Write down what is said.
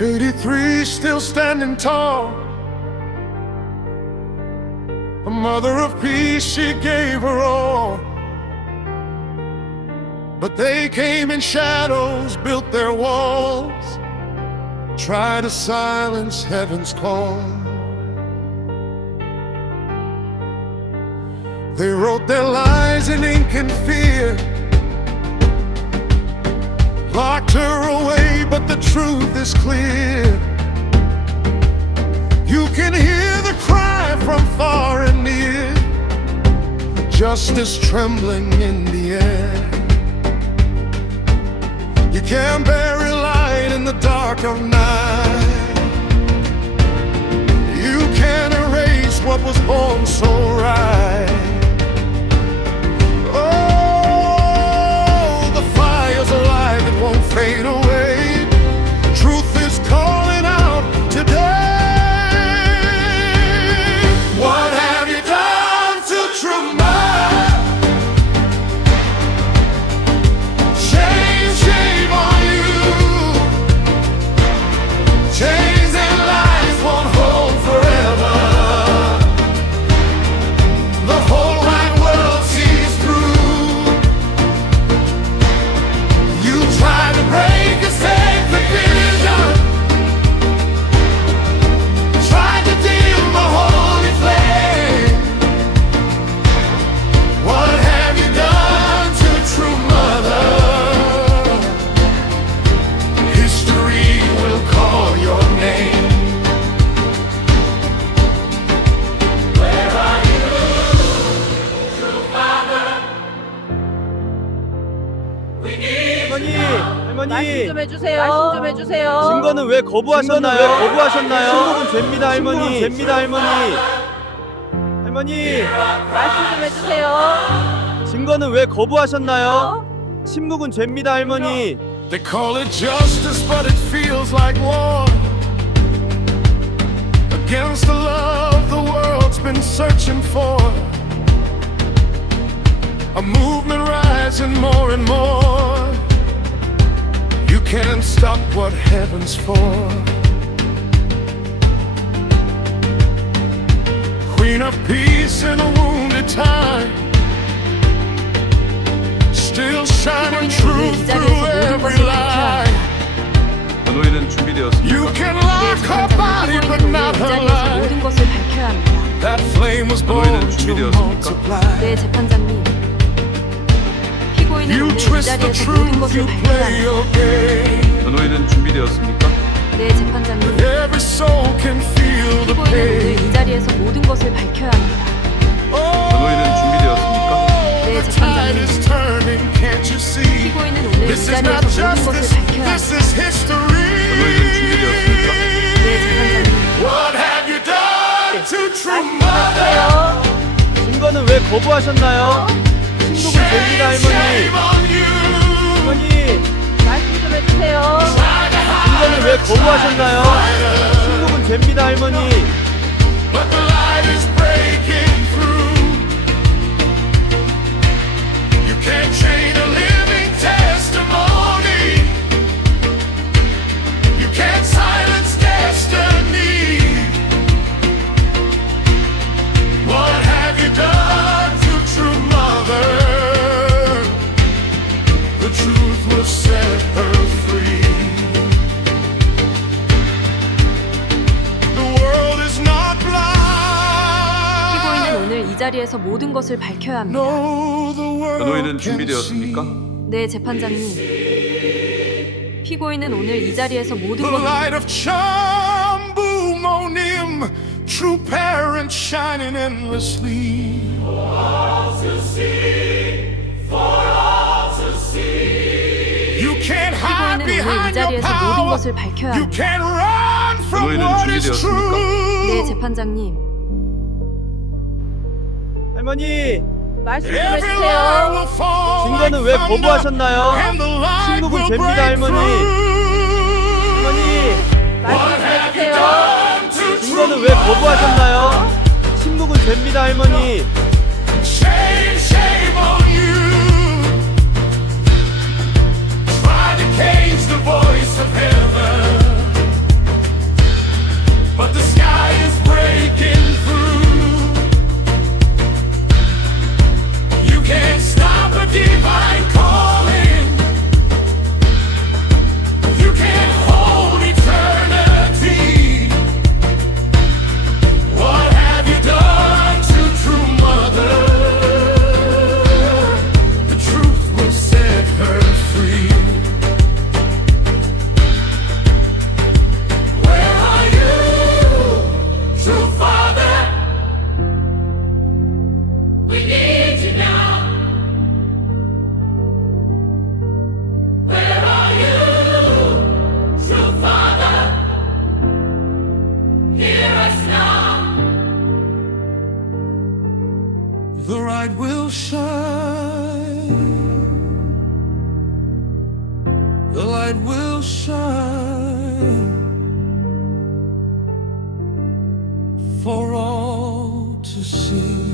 83 still standing tall, a mother of peace, she gave her all. But they came in shadows, built their walls, tried to silence heaven's call. They wrote their lies in ink and fear, locked her away, but the truth is clear. You can hear the cry from far and near, justice trembling in the air. You can't bury light in the dark of night. You can't erase what was born so right. Oh, the fire's alive, it won't fade away. Truth is calling out today. What have you done to true mind? Shame, shame on you. Chains and lies won't hold forever. The whole wide world sees through. You try to break a sacred vision, try to dim a holy flame. What have you done to true mother? History will call your name. Where are you, true father? We need 할머니, 말씀 할머니. 좀 해주세요. 말씀 좀 해주세요. 증거는 왜 거부하셨나요? 신고는 됩니다, 할머니. 됩니다, 할머니. 할머니, 말씀 좀 해주세요. 증거는 왜 거부하셨나요? 침묵은 죄입니다, 할머니. They call it justice, but it feels like war. Against the love the world's been searching for. A movement rising more and more. You can't stop what heaven's for. Queen of peace in a wounded time, still shining truth through every lie. 변호인은 준비되었습니다. You can lock her body but not her life. 모든 것을 밝혀야 합니다. That flame was born 변호인은 to 준비되었습니까? multiply. 네, 재판장님. 피고인은 You 오늘 이 twist the 자리에서 모든 truth, 것을 you 밝혀야 play 합니다. your game. 변호인은 준비되었습니까? 네, 재판장님. Every soul can feel the 피고인은 오늘 pain. 이 자리에서 모든 것을 밝혀야 합니다. 변호인은 준비되었습니까? 네, The tide 재판장님. is turning, can't you see? 피고인은 오늘 이 This is not 자리에서 모든 것을 justice, 밝혀야 this 합니다. is history. 변호인은 준비되었습니까? 네, 재판장님. What have you done to true 말씀 좀 mother? 해주세요. 증거는 왜 거부하셨나요? 침묵은 죄입니다, 할머니. Shame on you. 할머니, 말씀 좀 해주세요. 증거는 왜 거부하셨나요? 침묵은 죄입니다, 할머니. But the light is breaking through. You can't chain a living testimony. You can't silence destiny. What have you done to true mother? The truth will set her free. The world is not blind. 피고인은 오늘 이 자리에서 모든 것을 밝혀야 합니다. No, the world 변호인은 can 준비되었습니까? see. 네, 재판장님. 피고인은 오늘 이 자리에서 모든 The 것을 light of Chambumonim, true parents shining endlessly. You can't hide 피고인은 오늘 이 behind your 자리에서 모든 power. 것을 밝혀야 You 합니다. can't run from 변호인은 what is 준비되었습니까? 네, true. 재판장님. 할머니, 말씀 좀 Every 해주세요. lie will fall 증거는 like 왜 thunder, 거부하셨나요? and the light 침묵은 will 죄입니다, break 할머니. through. 할머니, 말씀 좀 해주세요. Done to 증거는 true 왜 거부하셨나요? 침묵은 죄입니다, 할머니. Shame, shame on you. Try to cage the voice of heaven. the light will shine. The light will shine for all to see.